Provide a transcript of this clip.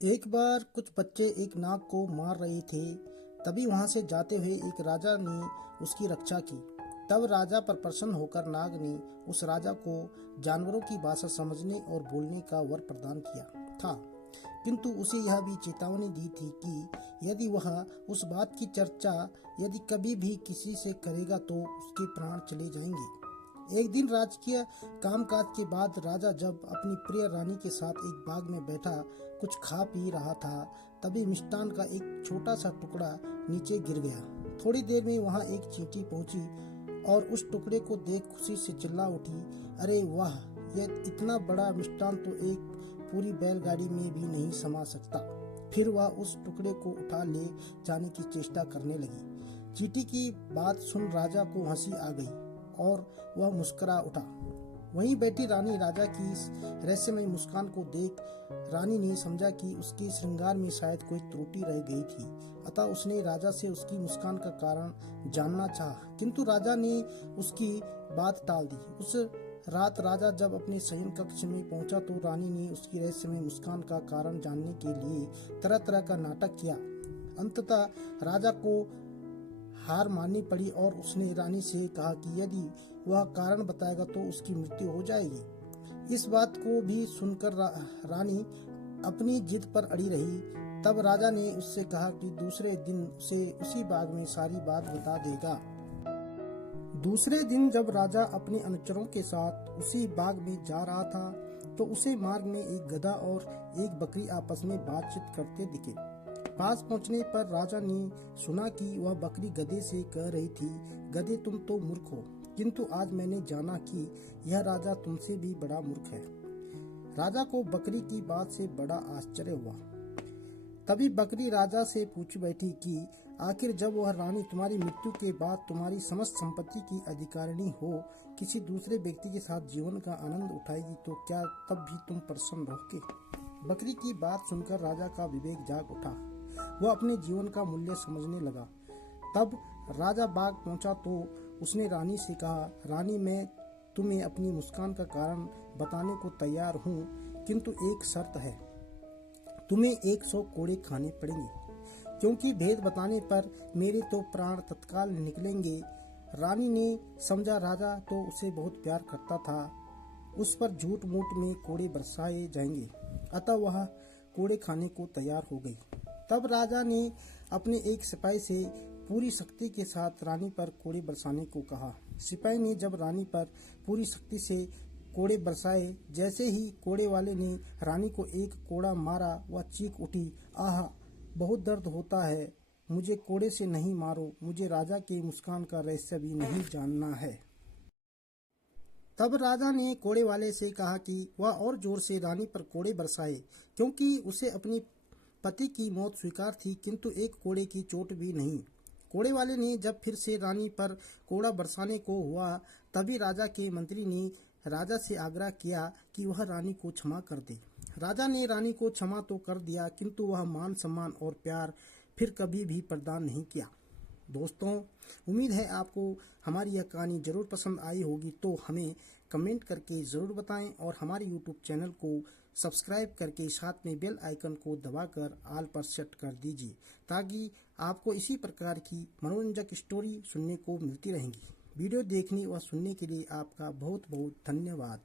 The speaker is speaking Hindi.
एक बार कुछ बच्चे एक नाग को मार रहे थे। तभी वहां से जाते हुए एक राजा ने उसकी रक्षा की। तब राजा पर प्रसन्न होकर नाग ने उस राजा को जानवरों की भाषा समझने और बोलने का वर प्रदान किया था, किंतु उसे यह भी चेतावनी दी थी कि यदि वह उस बात की चर्चा यदि कभी भी किसी से करेगा तो उसके प्राण चले जाएंगे। एक दिन राजकीय कामकाज के बाद राजा जब अपनी प्रिय रानी के साथ एक बाग में बैठा कुछ खा पी रहा था, तभी मिष्टान का एक छोटा सा टुकड़ा नीचे गिर गया। थोड़ी देर में वहां एक चींटी पहुंची और उस टुकड़े को देख खुशी से चिल्ला उठी, अरे वाह, यह इतना बड़ा मिष्टान तो एक पूरी बैलगाड़ी में भी नहीं समा सकता। फिर वह उस टुकड़े को उठा ले जाने की चेष्टा करने लगी। चींटी की बात सुन राजा को हंसी आ गई और वह मुस्कुरा उठा। वहीं बैठी रानी राजा की इस रहस्यमय मुस्कान को देख रानी ने समझा कि उसके श्रृंगार में शायद कोई त्रुटि रह गई थी। अतः उसने राजा से उसकी मुस्कान का कारण जानना चाहा, किंतु राजा ने उसकी बात टाल दी। उस रात राजा जब अपने शयन कक्ष में पहुंचा तो रानी ने उसकी रहस्यमय मुस्कान का कारण जानने के लिए तरह तरह का नाटक किया। अंततः राजा को हार माननी पड़ी और उसने रानी से कहा कि यदि वह कारण बताएगा तो उसकी मृत्यु हो जाएगी। इस बात को भी सुनकर रानी अपनी जिद पर अड़ी रही। तब राजा ने उससे कहा कि दूसरे दिन उसे उसी बाग में सारी बात बता देगा। दूसरे दिन जब राजा अपने अनुचरों के साथ उसी बाग में जा रहा था तो उसे मार्ग में एक गधा और एक बकरी आपस में बातचीत करते दिखे। पास पहुंचने पर राजा ने सुना कि वह बकरी गधे से कह रही थी, गधे तुम तो मूर्ख हो, किंतु आज मैंने जाना कि यह राजा तुमसे भी बड़ा मूर्ख है। राजा को बकरी की बात से बड़ा आश्चर्य हुआ। तभी बकरी राजा से पूछ बैठी कि आखिर जब वह रानी तुम्हारी मृत्यु के बाद तुम्हारी समस्त संपत्ति की अधिकारिणी हो किसी दूसरे व्यक्ति के साथ जीवन का आनंद उठाएगी तो क्या तब भी तुम प्रसन्न रहोगे? बकरी की बात सुनकर राजा का विवेक जाग उठा। वह अपने जीवन का मूल्य समझने लगा। तब राजा बाग पहुंचा तो उसने रानी से कहा, रानी, मैं तुम्हें अपनी मुस्कान का कारण बताने को तैयार हूँ, किंतु एक शर्त है, तुम्हें 100 कोड़े खाने पड़ेंगे, क्योंकि भेद बताने पर मेरे तो प्राण तत्काल निकलेंगे। रानी ने समझा राजा तो उसे बहुत प्यार करता था, उस पर झूठ मूठ में कोड़े बरसाए जाएंगे, अतः वह कोड़े खाने को तैयार हो गई। तब राजा ने अपने एक सिपाही से पूरी शक्ति के साथ रानी पर कोड़े बरसाने को कहा। सिपाही ने जब रानी पर पूरी शक्ति से कोड़े बरसाए, जैसे ही कोड़े वाले ने रानी को एक कोड़ा मारा, वह चीख उठी, आह, बहुत दर्द होता है, मुझे कोड़े से नहीं मारो, मुझे राजा के मुस्कान का रहस्य भी नहीं जानना है। तब राजा ने कोड़े वाले से कहा कि वह और जोर से रानी पर कोड़े बरसाए, क्योंकि उसे अपनी पति की मौत स्वीकार थी, किंतु एक कोड़े की चोट भी नहीं। कोड़े वाले ने जब फिर से रानी पर कोड़ा बरसाने को हुआ, तभी राजा के मंत्री ने राजा से आग्रह किया कि वह रानी को क्षमा कर दे। राजा ने रानी को क्षमा तो कर दिया, किंतु वह मान सम्मान और प्यार फिर कभी भी प्रदान नहीं किया। दोस्तों, उम्मीद है आपको हमारी यह कहानी जरूर पसंद आई होगी, तो हमें कमेंट करके ज़रूर बताएं और हमारे यूट्यूब चैनल को सब्सक्राइब करके साथ में बेल आइकन को दबाकर ऑल पर सेट कर दीजिए, ताकि आपको इसी प्रकार की मनोरंजक स्टोरी सुनने को मिलती रहेंगी। वीडियो देखने व सुनने के लिए आपका बहुत बहुत धन्यवाद।